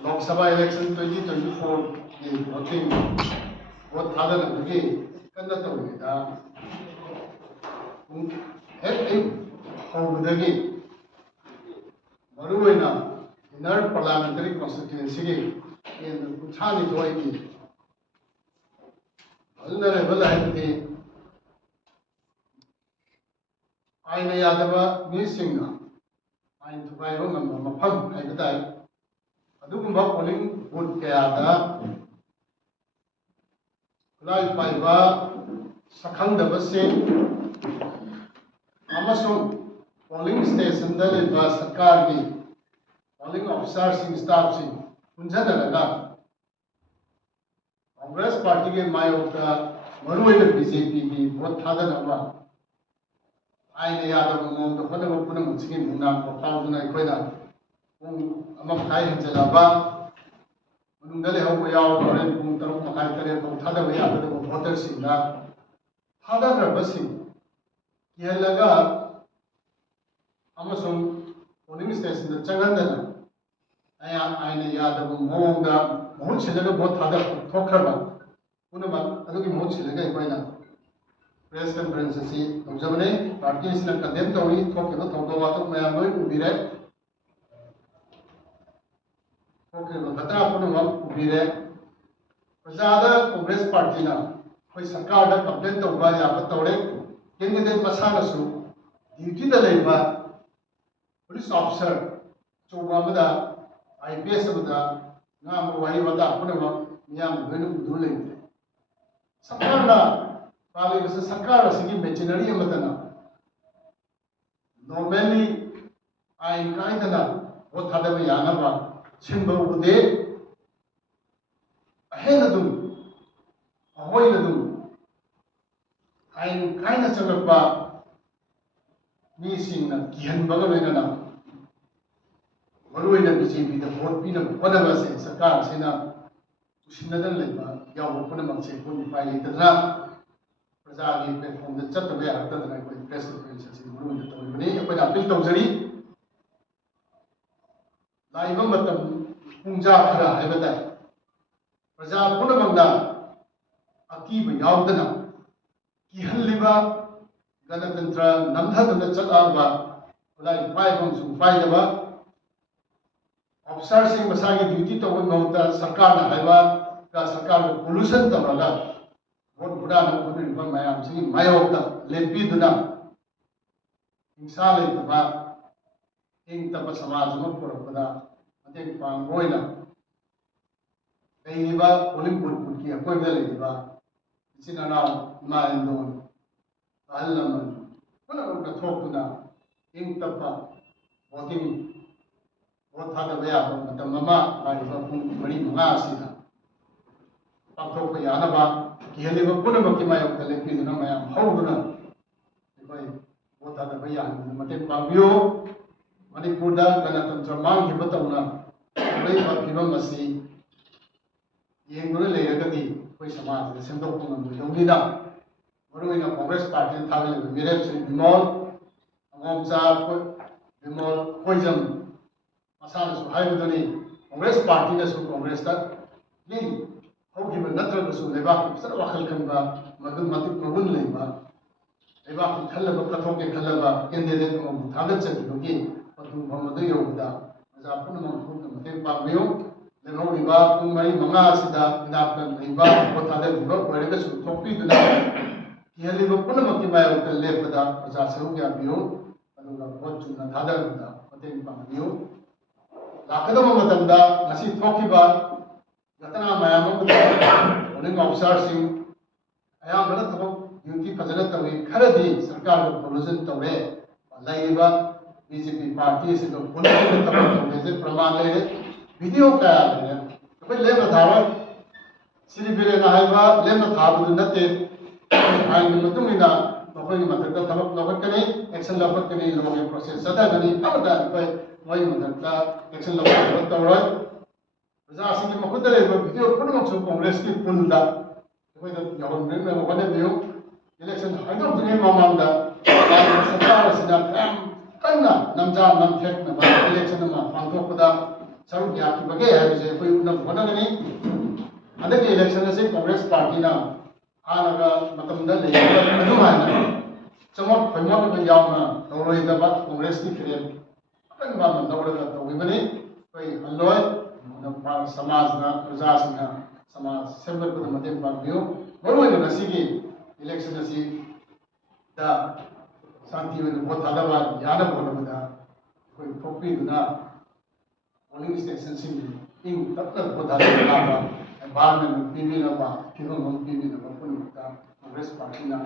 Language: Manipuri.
Lok Sabha election 2024 की voting vote थादन बगी कन्ना तौरीदा हेड हौबदगी मरुवैना inner parliamentary constituency की केंद्र कुछानी थोईगी अलना लेवल है आइन यादवा मीसिंगना आइन थुकाइबा ngamba mafam haibadai adugumba polling booth kayada lai paiba sakhangdabasing amasung polling station da leba sarkar ki polling officer sing staff sing punjana Congress party ke mayoka maruwaina BJP ki vote thadanaba आइन यादव मोंद होनब पुनमुचिगी मुना पाउदुना अखोइना पुंग अमा मखाइ हंजलाबा मनुंगले हौ याव तोरे पुंग तरुक मखाइ तरे पौ थादब यादव वोटर सिंगा थादरबसिंग केलगा अमसुंग पोलिंग स्टेशन द चंगंदना आया आइन यादव मोंदा मोहन छिलगा वोट थादब थोखरबा पुनबा अदुगी मोहन छिलगा अखोइना press conference si lojabane party sina condemn tawri thokeba thodo wa to mayam loi ubire thokeba gata puno wa ubire prajada congress party na koi sarkar da complaint tawba ya ba tawre candidate masana su duty da leiba police officer choba mada IPS mada ngam wahi wata puno wa miyam loi udu leite sarkar na पाले बस सरकार असगी मेचिनरी अमदना नॉर्मली आइन काइदना वो थादब यानबा सिंबा उदे अहेनदुम अहोइनदुम आइन काइना चंगबा मीसिंगना किहनबगा लेना मरुइना बीजेपी दा वोट पीना पनबा से सरकार सेना उसिनदन लेबा यावो पनमक से कोनी पाइलेतरा प्रजागी प्लेटफॉर्म द चतबे हक्तदना कोई प्रेस कॉन्फ्रेंस से मुरुन तौबनी कोई अपील तौजरी लाइबा मतम पुंजा खरा हैबदा प्रजा पुनमंगना अकीब यावदना किहल्लिबा गणतंत्र नमधदना चलाबा लाई पाइबम सु पाइदबा ऑफिसर सिंह मसागी ड्यूटी तौबन मौता सरकार ना हैबा का सरकार को पोल्यूशन तौरला वोट बुढ़ा न होने पर मैं आपसे मायोक्ता लेपी दुना इंसान लेते बा इन तब समाज में पूरा पता अतेक पांगोइला कहीं बा पोलिंग बूथ की कोई भी लेते बा इसी नाना माइंडोन अल्लामन पुनः उनका थोक दुना इन तब वोटिंग वोट था तो भैया मतलब ममा भाई बापुं बड़ी मंगा सीधा पांचों को याना बा किहलिबा पुनमकी मायोक्ता लेपिदुना मयाम हौदुना कोई वोट था भैया मते पाबियो मणिपुर दा गणतंत्र मांगिबा तौना लैबा फिबम असी येंगुना लेरगदी कोई समाज दे सेंदोक ngam मरुइना कांग्रेस पार्टी थागले मिरेप श्री बिमल अंगोमचा बिमल कोइजम मसाना सु हाइबदुनी कांग्रेस पार्टी ने सु कांग्रेस दा नि होगिबा नत्रगसु लेबाक सर वाखल खनबा मगन मतिक मगुन लेबा लेबाक खल्लबा कथोके खल्लबा कैंडिडेट मम थागत चगिबगी पतु भमदु योगदा मजा पुनम पुन मते पाबियो लेनोबिबा पुन मई मंगा सिदा इनाकन लेबा पथादे बुबा कोरेगसु थोपीदुना किहलिबा पुनमकी मायोक्ता लेपदा प्रजा सरुग्या बियो अदुगा भोट चुना थादरदा मते पाबियो लाकदम मतमदा ngasi थोकिबा गतना मायाम पोलिंग ऑफिसर सिंह अयामना थबक ड्यूटी फजन तवे खरदी सरकार को पोल्यूशन तवे लाइबा बीजेपी पार्टी से तो पोल्यूशन तवे तवे से प्रमाण ले वीडियो का ले कोई लेम धावा सिरी बिले ना हाइबा लेम धाबु नते आइन मतुमिना नखोई मथक थबक लवकनी एक्शन लवकनी लोगे प्रोसेस सदागनी अबदा कोई मोई मथक एक्शन लवक तवरय प्रजा सिंह मखुद लेबा वीडियो पुनमक कांग्रेस की पुलदा कोई यावन ने होने दियो इलेक्शन हाइदो ने मामांदा सरकार सिना काम kanna namja namthek na ba election ma pangthokpada saruk yakibage haibse koi unam honagani andaki election ase Congress party na anaga matamda leiba adumana chamot phaimot ba yauna tawroi da ba Congress ki frame kan ba na lawra da wibani koi alloi na samaj na praja singha samaj sembar ko madem ba biyo maroi na sigi election ase da शांति में बहुत ज़्यादा बार याद बोलना बता कोई टॉपिक ना पोलिंग स्टेशन से इन तब तक बहुत ज़्यादा बार में पीवी ना बा किधर हम पीवी ना बा कोई कांग्रेस पार्टी ना